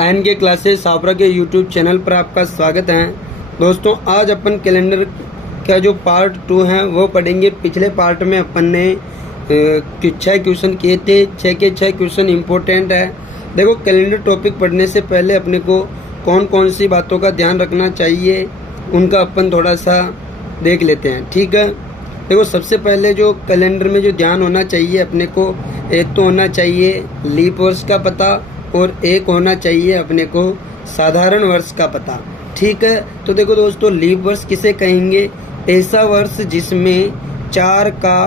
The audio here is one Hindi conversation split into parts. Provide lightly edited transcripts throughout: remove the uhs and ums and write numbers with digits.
एन के क्लासेस सावरा के यूट्यूब चैनल पर आपका स्वागत है। दोस्तों, आज अपन कैलेंडर का जो पार्ट 2 है वो पढ़ेंगे। पिछले पार्ट में अपन ने 6 क्वेश्चन किए थे। 6 के 6 क्वेश्चन इम्पोर्टेंट है। देखो, कैलेंडर टॉपिक पढ़ने से पहले अपने को कौन कौन सी बातों का ध्यान रखना चाहिए उनका अपन थोड़ा सा देख लेते हैं, ठीक है। देखो, सबसे पहले जो कैलेंडर में जो ध्यान होना चाहिए अपने को, एक तो होना चाहिए लीप वर्ष का पता और एक होना चाहिए अपने को साधारण वर्ष का पता, ठीक है। तो देखो दोस्तों, लीप वर्ष किसे कहेंगे? ऐसा वर्ष जिसमें 4 का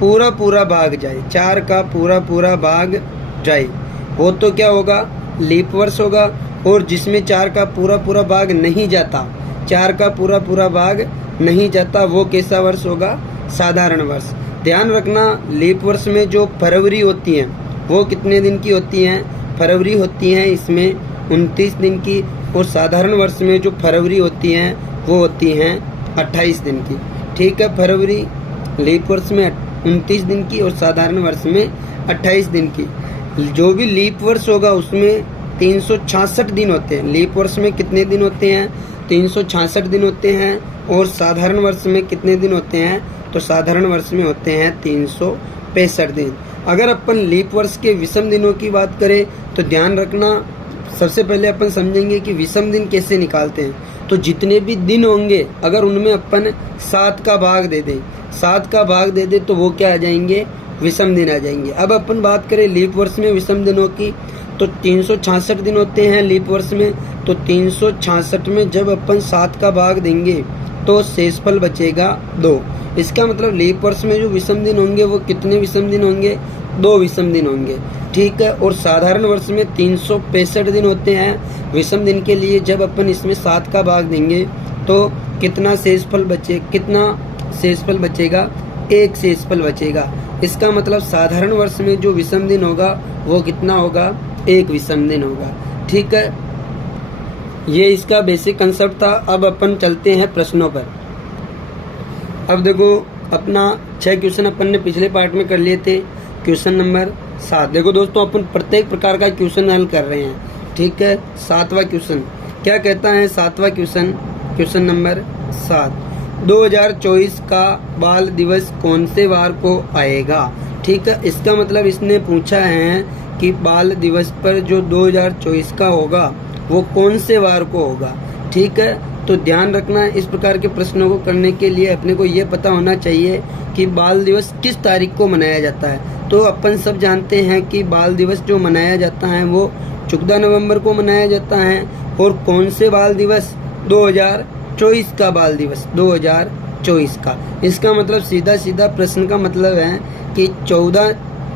पूरा भाग जाए, 4 का पूरा भाग जाए, वो तो क्या होगा? लीप वर्ष होगा। और जिसमें 4 का पूरा भाग नहीं जाता, 4 का पूरा भाग नहीं जाता, वो कैसा वर्ष होगा? साधारण वर्ष। ध्यान रखना, लीप वर्ष में जो फरवरी होती है वो कितने दिन की होती हैं? फरवरी होती हैं इसमें 29 दिन की। और साधारण वर्ष में जो फरवरी होती हैं वो होती हैं 28 दिन की, ठीक है। फरवरी लीप वर्ष में 29 दिन की और साधारण वर्ष में 28 दिन की। जो भी लीप वर्ष होगा उसमें 366 दिन होते हैं। लीप वर्ष में कितने दिन होते हैं? 366 दिन होते हैं। और साधारण वर्ष में कितने दिन होते हैं? तो साधारण वर्ष में होते हैं 365 दिन। अगर अपन लीप वर्ष के विषम दिनों की बात करें तो ध्यान रखना, सबसे पहले अपन समझेंगे कि विषम दिन कैसे निकालते हैं। तो जितने भी दिन होंगे अगर उनमें अपन 7 का भाग दे दें, 7 का भाग दे दें तो वो क्या आ जाएंगे? विषम दिन आ जाएंगे। अब अपन बात करें लीप वर्ष में विषम दिनों की, तो 366 दिन होते हैं लीप वर्ष में। तो 366 में जब अपन 7 का भाग देंगे तो शेषफल बचेगा 2। इसका मतलब लीप वर्ष में जो विषम दिन होंगे वो कितने विषम दिन होंगे? 2 विषम दिन होंगे, ठीक है। और साधारण वर्ष में 365 दिन होते हैं विषम दिन के लिए। जब अपन इसमें 7 का भाग देंगे तो कितना शेषफल बचेगा? 1 शेषफल बचेगा। इसका मतलब साधारण वर्ष में जो विषम दिन होगा वो कितना होगा? 1 विषम दिन होगा, ठीक है। ये इसका बेसिक कंसेप्ट था। अब अपन चलते हैं प्रश्नों पर। अब देखो, अपना 6 क्वेश्चन अपन ने पिछले पार्ट में कर लिए थे। Question number 7। देखो दोस्तों, अपन प्रत्येक प्रकार का क्वेश्चन हल कर रहे हैं, ठीक है। 7वां क्वेश्चन क्या कहता है? 7वां क्वेश्चन नंबर 7, 2024 का बाल दिवस कौन से वार को आएगा, ठीक है। इसका मतलब इसने पूछा है कि बाल दिवस पर जो 2024 का होगा वो कौन से वार को होगा, ठीक है। तो ध्यान रखना, इस प्रकार के प्रश्नों को करने के लिए अपने को ये पता होना चाहिए कि बाल दिवस किस तारीख को मनाया जाता है। तो अपन सब जानते हैं कि बाल दिवस जो मनाया जाता है वो 14 नवंबर को मनाया जाता है। और कौन से बाल दिवस? 2024 का बाल दिवस, 2024 का। इसका मतलब सीधा प्रश्न का मतलब है कि 14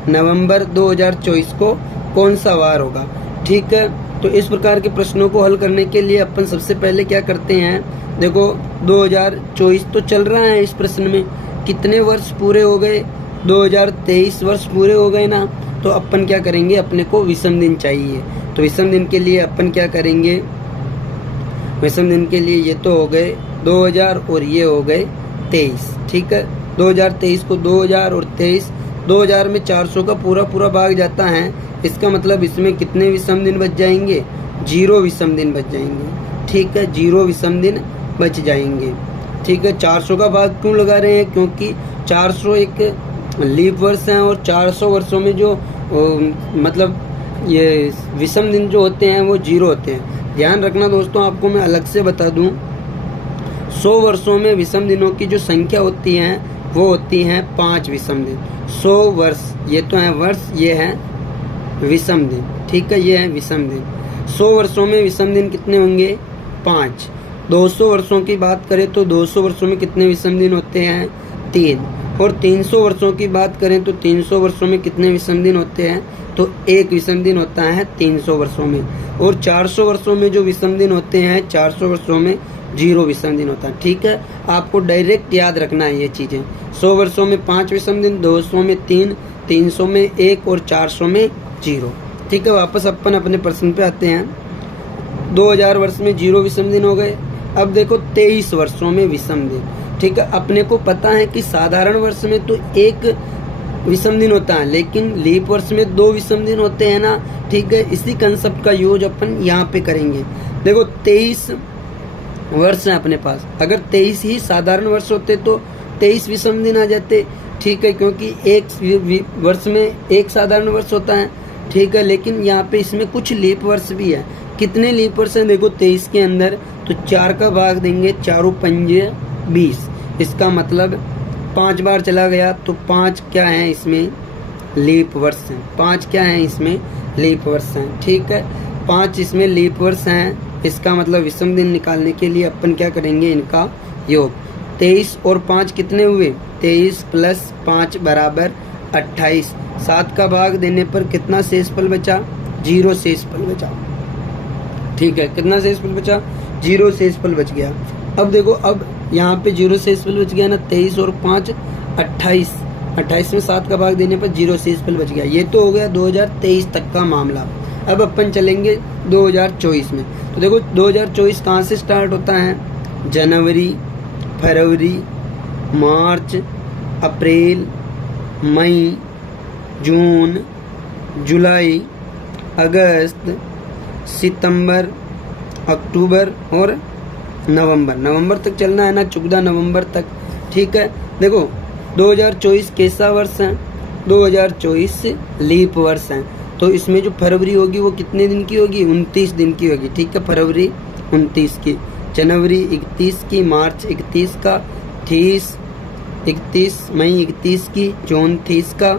नवंबर 2024 को कौन सा वार होगा, ठीक है। तो इस प्रकार के प्रश्नों को हल करने के लिए अपन सबसे पहले क्या करते हैं? देखो, 2024 तो चल रहा है, इस प्रश्न में कितने वर्ष पूरे हो गए? 2023 वर्ष पूरे हो गए ना। तो अपन क्या करेंगे? अपने को विषम दिन चाहिए। तो विषम दिन के लिए अपन क्या करेंगे? विषम दिन के लिए ये तो हो गए 2000 और ये हो गए 23, ठीक है। 2023 को 2000 और 23, 2000 में 400 का पूरा भाग जाता है। इसका मतलब इसमें कितने विषम दिन बच जाएंगे? 0 विषम दिन बच जाएंगे, ठीक है। 0 विषम दिन बच जाएंगे, ठीक है। 400 का भाग क्यों लगा रहे हैं? क्योंकि 400 एक लीप वर्ष है और 400 वर्षों में जो मतलब ये विषम दिन जो होते हैं वो 0 होते हैं। ध्यान रखना दोस्तों, आपको मैं अलग से बता दूं, 100 वर्षों में विषम दिनों की जो संख्या होती है वो होती है 5 विषम दिन। 100 वर्ष, ये तो है वर्ष, ये है विषम दिन, ठीक है। ये है विषम दिन। 100 वर्षों में विषम दिन कितने होंगे? 5। 200 वर्षों की बात करें तो 200 वर्षों में कितने विषम दिन होते हैं? 3। और 300 वर्षों की बात करें तो 300 वर्षों में कितने विषम दिन होते हैं? तो 1 विषम दिन होता है 300 वर्षों में। और 400 वर्षों में जो विषम दिन होते हैं, 400 वर्षों में 0 विषम दिन होता है, ठीक है। आपको डायरेक्ट याद रखना है ये चीजें। 100 वर्षों में 5 विषम दिन, 200 में 3, 300 में 1 और 400 में 0, ठीक है। वापस अपन अपने प्रश्न पे आते हैं। 2000 वर्ष में 0 विषम दिन हो गए। अब देखो 23 वर्षों में विषम दिन, ठीक है। अपने को पता है कि साधारण वर्ष में तो 1 विषम दिन होता है, लेकिन लीप वर्ष में 2 विषम दिन होते हैं ना, ठीक है। इसी कंसेप्ट का यूज अपन यहाँ पे करेंगे। देखो 23 वर्ष है अपने पास, अगर 23 ही साधारण वर्ष होते तो 23 विषम दिन आ जाते, ठीक है, क्योंकि एक वर्ष में एक साधारण वर्ष होता है, ठीक है। लेकिन यहाँ पे इसमें कुछ लीप वर्ष भी है। कितने लीप वर्ष हैं देखो 23 के अंदर, तो 4 का भाग देंगे, 4 पंजे 20, इसका मतलब 5 बार चला गया, तो 5 क्या है इसमें लीप वर्ष हैं, 5 क्या है इसमें लीप वर्ष हैं, ठीक है। 5 इसमें लीप वर्ष हैं, इसका मतलब विषम दिन निकालने के लिए अपन क्या करेंगे, इनका योग। 23 और 5 कितने हुए, 23 प्लस 5 बराबर 28। 7 का भाग देने पर कितना शेषफल बचा, 0 शेषफल बचा, ठीक है। कितना शेषफल बचा, 0 शेषफल बच गया। अब देखो, अब यहाँ पे 0 शेषफल बच गया ना, 23 और 5 28, 28 में 7 का भाग देने पर 0 शेषफल बच गया। ये तो हो गया 2023 तक का मामला। अब अपन चलेंगे 2024 में। तो देखो 2024 कहाँ से स्टार्ट होता है, जनवरी, फरवरी, मार्च, अप्रैल, मई, जून, जुलाई, अगस्त, सितंबर, अक्टूबर और नवंबर तक चलना है ना, 14 नवंबर तक, ठीक है। देखो 2024 कैसा वर्ष है, 2024 लीप वर्ष है, तो इसमें जो फरवरी होगी वो कितने दिन की होगी, 29 दिन की होगी, ठीक है। फरवरी 29 की, जनवरी 31 की, मार्च 31 का, 31 मई 31 की, जून 30 का,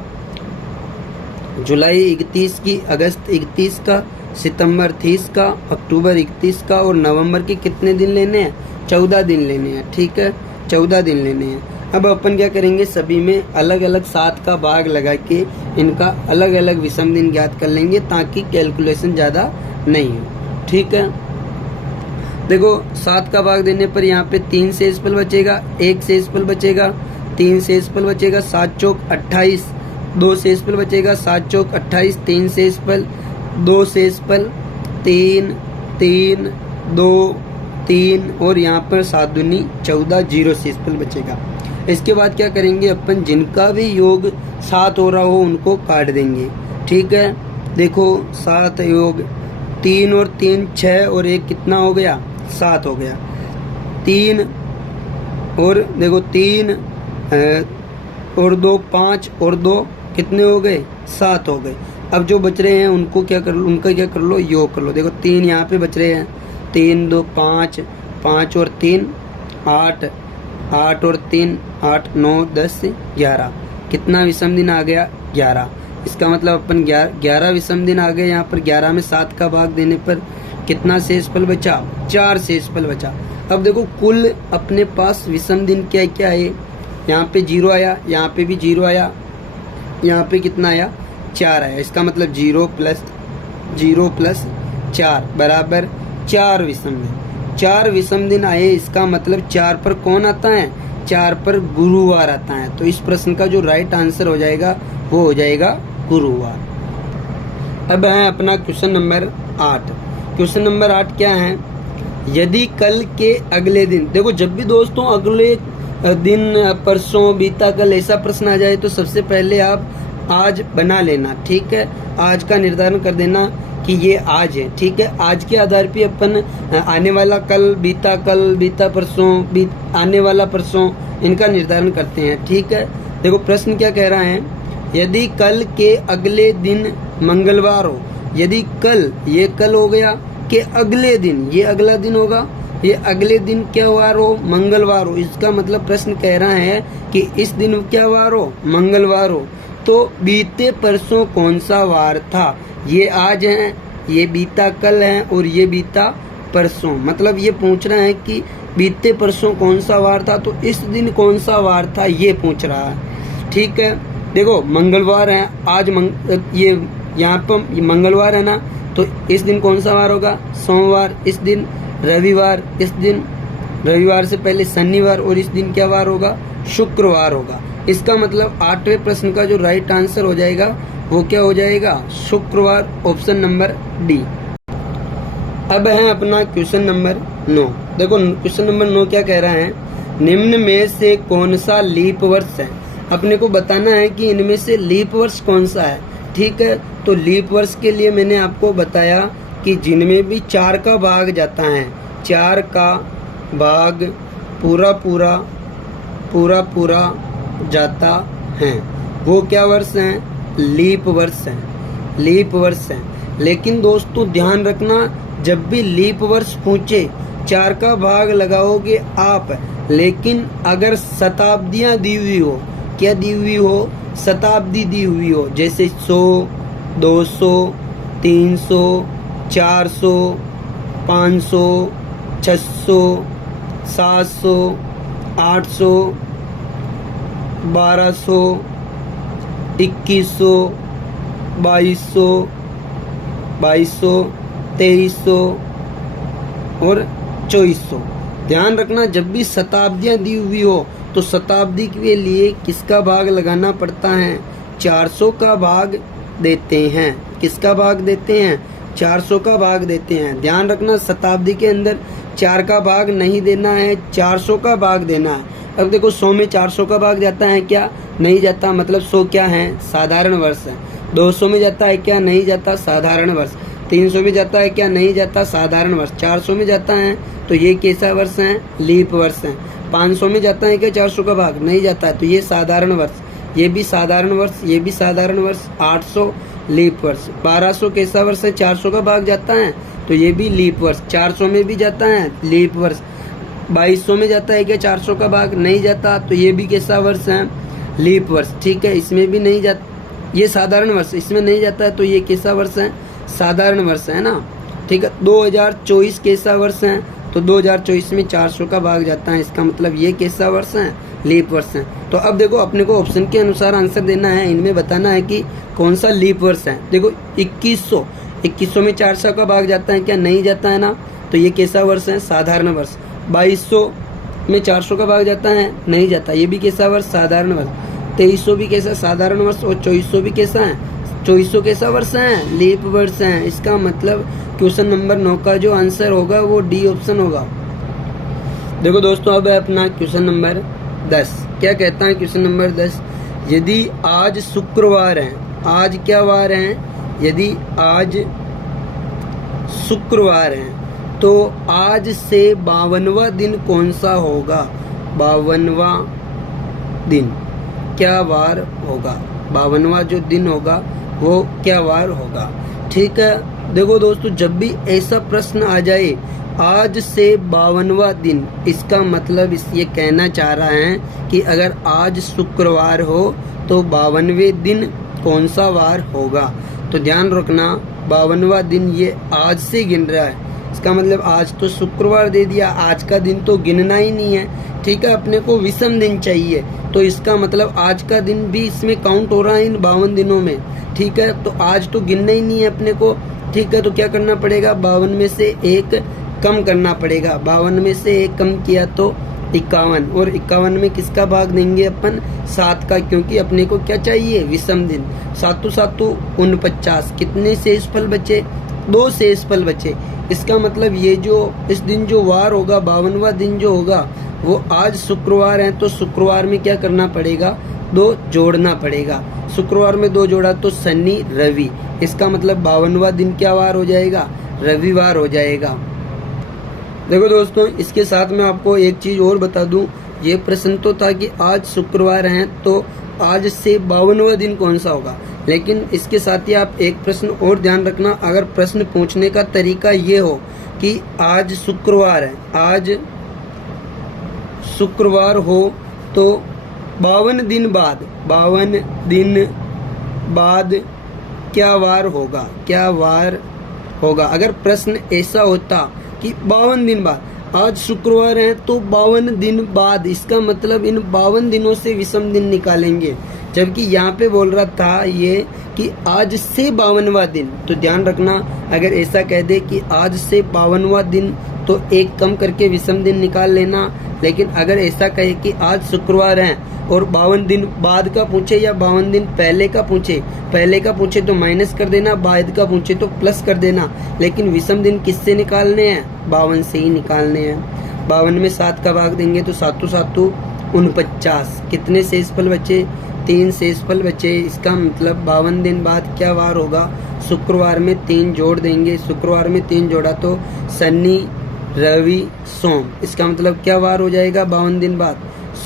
जुलाई 31 की, अगस्त 31 का, सितंबर 30 का, अक्टूबर 31 का, और नवंबर के कितने दिन लेने हैं, 14 दिन लेने हैं, ठीक है, 14 दिन लेने हैं। अब अपन क्या करेंगे, सभी में अलग अलग 7 का भाग लगा के इनका अलग अलग विषम दिन ज्ञात कर लेंगे, ताकि कैलकुलेशन ज़्यादा नहीं हो, ठीक है। देखो 7 का भाग देने पर यहाँ पे 3 शेषफल बचेगा, 1 शेषफल बचेगा, 3 शेषफल बचेगा, 7 चौक 28, 2 शेषफल बचेगा, 7 चौक 28, 3 शेषफल, 2 शेषफल, 3 3 2 3, और यहाँ पर 7 दूनी 14, 0 शेषफल बचेगा। इसके बाद क्या करेंगे अपन, जिनका भी योग 7 हो रहा हो उनको काट देंगे, ठीक है। देखो 7 योग, 3 और 3 6, और 1 कितना हो गया, 7 हो गया। 3 और देखो 3 और 2 5, और 2 कितने हो गए, 7 हो गए। अब जो बच रहे हैं उनको क्या कर लो, उनका क्या कर लो, योग कर लो। देखो 3 यहाँ पे बच रहे हैं, 3 2 5, 5 और 3 8, 8 और 3 8 9 10 11, कितना विषम दिन आ गया, 11। इसका मतलब अपन 11 विषम दिन आ गए। यहाँ पर 11 में 7 का भाग देने पर कितना शेषफल बचा, 4 शेषफल बचा। अब देखो कुल अपने पास विषम दिन क्या क्या है, यहाँ पे 0 आया, यहाँ पे भी 0 आया, यहाँ पे कितना आया, 4 आया। इसका मतलब 0 प्लस 4 बराबर 4 विषम दिन। 4 विषम दिन आए, इसका मतलब 4 पर कौन आता है, 4 पर गुरुवार आता है। तो इस प्रश्न का जो राइट आंसर हो जाएगा वो हो जाएगा गुरुवार। अब है अपना क्वेश्चन नंबर 8। क्वेश्चन नंबर 8 क्या है, यदि कल के अगले दिन, देखो जब भी दोस्तों अगले दिन, परसों, बीता कल, ऐसा प्रश्न आ जाए तो सबसे पहले आप आज बना लेना, ठीक है। आज का निर्धारण कर देना कि ये आज है, ठीक है। आज के आधार पे अपन आने वाला कल, बीता परसों, आने वाला परसों, इनका निर्धारण करते हैं, ठीक है। देखो प्रश्न क्या कह रहा है, यदि कल के अगले दिन मंगलवार हो, यदि कल, ये कल हो गया, के अगले दिन, ये अगला दिन होगा, ये अगले दिन क्या वार हो, मंगलवार हो। इसका मतलब प्रश्न कह रहा है कि इस दिन क्या वार हो, मंगलवार हो। तो बीते परसों कौन सा वार था, ये आज है, ये बीता कल है, और ये बीता परसों। मतलब ये पूछ रहा है कि बीते परसों कौन सा वार था, तो इस दिन कौन सा वार था, ये पूछ रहा है, ठीक है। देखो मंगलवार है आज, ये यहाँ पर मंगलवार है ना, तो इस दिन कौन सा वार होगा, सोमवार। इस दिन रविवार, इस दिन रविवार से पहले शनिवार, और इस दिन क्या वार होगा, शुक्रवार होगा। इसका मतलब 8वें प्रश्न का जो राइट आंसर हो जाएगा वो क्या हो जाएगा, शुक्रवार, ऑप्शन नंबर डी। अब है अपना क्वेश्चन नंबर 9। देखो क्वेश्चन नंबर 9 क्या कह रहा है, निम्न में से कौन सा लीप वर्ष है। अपने को बताना है कि इनमें से लीप वर्ष कौन सा है। ठीक है, तो लीप वर्ष के लिए मैंने आपको बताया कि जिनमें भी 4 का भाग जाता है, 4 का भाग पूरा पूरा जाता है, वो क्या वर्ष हैं? लीप वर्ष हैं, लीप वर्ष हैं। लेकिन दोस्तों ध्यान रखना, जब भी लीप वर्ष पूछे 4 का भाग लगाओगे आप, लेकिन अगर शताब्दियां दी हुई हो, क्या दी हुई हो? शताब्दी दी हुई हो, जैसे 100, 200, 300, 400, 500, 600, 700, 800, 1200, 2100, 2200, 2300 और 2400। ध्यान रखना, जब भी शताब्दियां दी हुई हो तो शताब्दी के लिए किसका भाग लगाना पड़ता है? 400 का भाग देते हैं। किसका भाग देते हैं? 400 का भाग देते हैं। ध्यान रखना, शताब्दी के अंदर 4 का भाग नहीं देना है, 400 का भाग देना है। अब देखो 100 में 400 का भाग जाता है क्या? नहीं जाता, मतलब 100 क्या है? साधारण वर्ष है। 200 में जाता है क्या? नहीं जाता, साधारण वर्ष। 300 में जाता है क्या? नहीं जाता, साधारण वर्ष। 400 में जाता है तो ये कैसा वर्ष है? लीप वर्ष है। 500 में जाता है क्या 400 का भाग? नहीं जाता है, तो ये साधारण वर्ष। ये भी साधारण वर्ष, ये भी साधारण वर्ष। 800 लीप वर्ष। 1200 कैसा वर्ष है? 400 का भाग जाता है तो ये भी लीप वर्ष। 400 में भी जाता है लीप वर्ष। 2200 में जाता है क्या 400 का भाग? नहीं जाता, तो ये भी कैसा वर्ष है? लीप वर्ष। ठीक है, इसमें भी नहीं जाता, ये साधारण वर्ष, इसमें नहीं जाता है तो ये कैसा वर्ष है? साधारण वर्ष है ना। ठीक है, 2024 कैसा वर्ष है? तो 2024 में 400 का भाग जाता है, इसका मतलब ये कैसा वर्ष है? लीप वर्ष है। तो अब देखो अपने को ऑप्शन के अनुसार आंसर देना है, इनमें बताना है कि कौन सा लीप वर्ष है। देखो 2100 में 400 का भाग जाता है क्या? नहीं जाता है ना, तो ये कैसा वर्ष है? साधारण वर्ष। 2200 में 400 का भाग जाता है? नहीं जाता, ये भी कैसा वर्ष? साधारण वर्ष। 2300 भी कैसा? साधारण वर्ष। और 2400 भी कैसा है? 2400 कैसा वर्ष है? लीप वर्ष है। इसका मतलब क्वेश्चन नंबर 9 का जो आंसर होगा वो डी ऑप्शन होगा। देखो दोस्तों, अब है अपना क्वेश्चन नंबर 10। क्या कहता है क्वेश्चन नंबर 10? यदि आज शुक्रवार है, आज क्या वार है? यदि आज शुक्रवार है तो आज से 52वां दिन कौन सा होगा? 52वां दिन क्या वार होगा? 52वां जो दिन होगा वो क्या वार होगा? ठीक है, देखो दोस्तों, जब भी ऐसा प्रश्न आ जाए आज से 52वां दिन, इसका मतलब ये कहना चाह रहा है कि अगर आज शुक्रवार हो तो 52वें दिन कौन सा वार होगा। तो ध्यान रखना, 52वां दिन ये आज से गिन रहा है, इसका मतलब आज तो शुक्रवार दे दिया, आज का दिन तो गिनना ही नहीं है। ठीक है, अपने को विषम दिन चाहिए, तो इसका मतलब आज का दिन भी इसमें काउंट हो रहा है इन 52 दिनों में। ठीक है, तो आज तो गिनना ही नहीं है अपने को। ठीक है, तो क्या करना पड़ेगा? 52 में से 1 कम करना पड़ेगा। 52 में से 1 कम किया तो 51, और 51 में किसका भाग देंगे अपन? 7 का, क्योंकि अपने को क्या चाहिए? विषम दिन। 7 7 49, कितने शेष फल बचे? 2 शेष फल बचे। इसका मतलब ये जो इस दिन जो वार होगा, 52वां दिन जो होगा, वो आज शुक्रवार है, तो शुक्रवार में क्या करना पड़ेगा? 2 जोड़ना पड़ेगा। शुक्रवार में 2 जोड़ा तो शनि रवि, इसका मतलब 52वां दिन क्या वार हो जाएगा? रविवार हो जाएगा। देखो दोस्तों, इसके साथ में आपको एक चीज और बता दूं, ये प्रश्न तो था कि आज शुक्रवार है तो आज से 52वां दिन कौन सा होगा, लेकिन इसके साथ ही आप एक प्रश्न और ध्यान रखना। अगर प्रश्न पूछने का तरीका ये हो कि आज शुक्रवार है, आज शुक्रवार हो तो 52 दिन बाद, 52 दिन बाद क्या वार होगा? क्या वार होगा? अगर प्रश्न ऐसा होता कि 52 दिन बाद, आज शुक्रवार है तो 52 दिन बाद, इसका मतलब इन 52 दिनों से विषम दिन निकालेंगे, जबकि यहाँ पे बोल रहा था ये कि आज से 52वां दिन। तो ध्यान रखना, अगर ऐसा कह दे कि आज से 52वां दिन तो 1 कम करके विषम दिन निकाल लेना, लेकिन अगर ऐसा कहे कि आज शुक्रवार है और 52 दिन बाद का पूछे या 52 दिन पहले का पूछे तो माइनस कर देना, बाद का पूछे तो प्लस कर देना, लेकिन विषम दिन किससे निकालने हैं? 52 से ही निकालने हैं। 52 में 7 का भाग देंगे तो 7 7 49। कितने शेषफल बचे? 3 शेषफल बचे। इसका मतलब 52 दिन बाद क्या वार होगा? शुक्रवार में 3 जोड़ देंगे। शुक्रवार में 3 जोड़ा तो शनि, रवि, सोम। इसका मतलब क्या वार हो जाएगा 52 दिन बाद?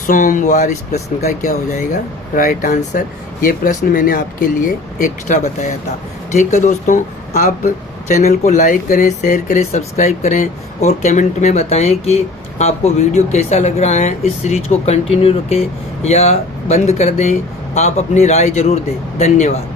सोमवार। इस प्रश्न का क्या हो जाएगा राइट आंसर। ये प्रश्न मैंने आपके लिए एक्स्ट्रा बताया था। ठीक है दोस्तों, आप चैनल को लाइक करें, शेयर करें, सब्सक्राइब करें और कमेंट में बताएं कि आपको वीडियो कैसा लग रहा है। इस सीरीज को कंटिन्यू रखें या बंद कर दें, आप अपनी राय जरूर दें। धन्यवाद।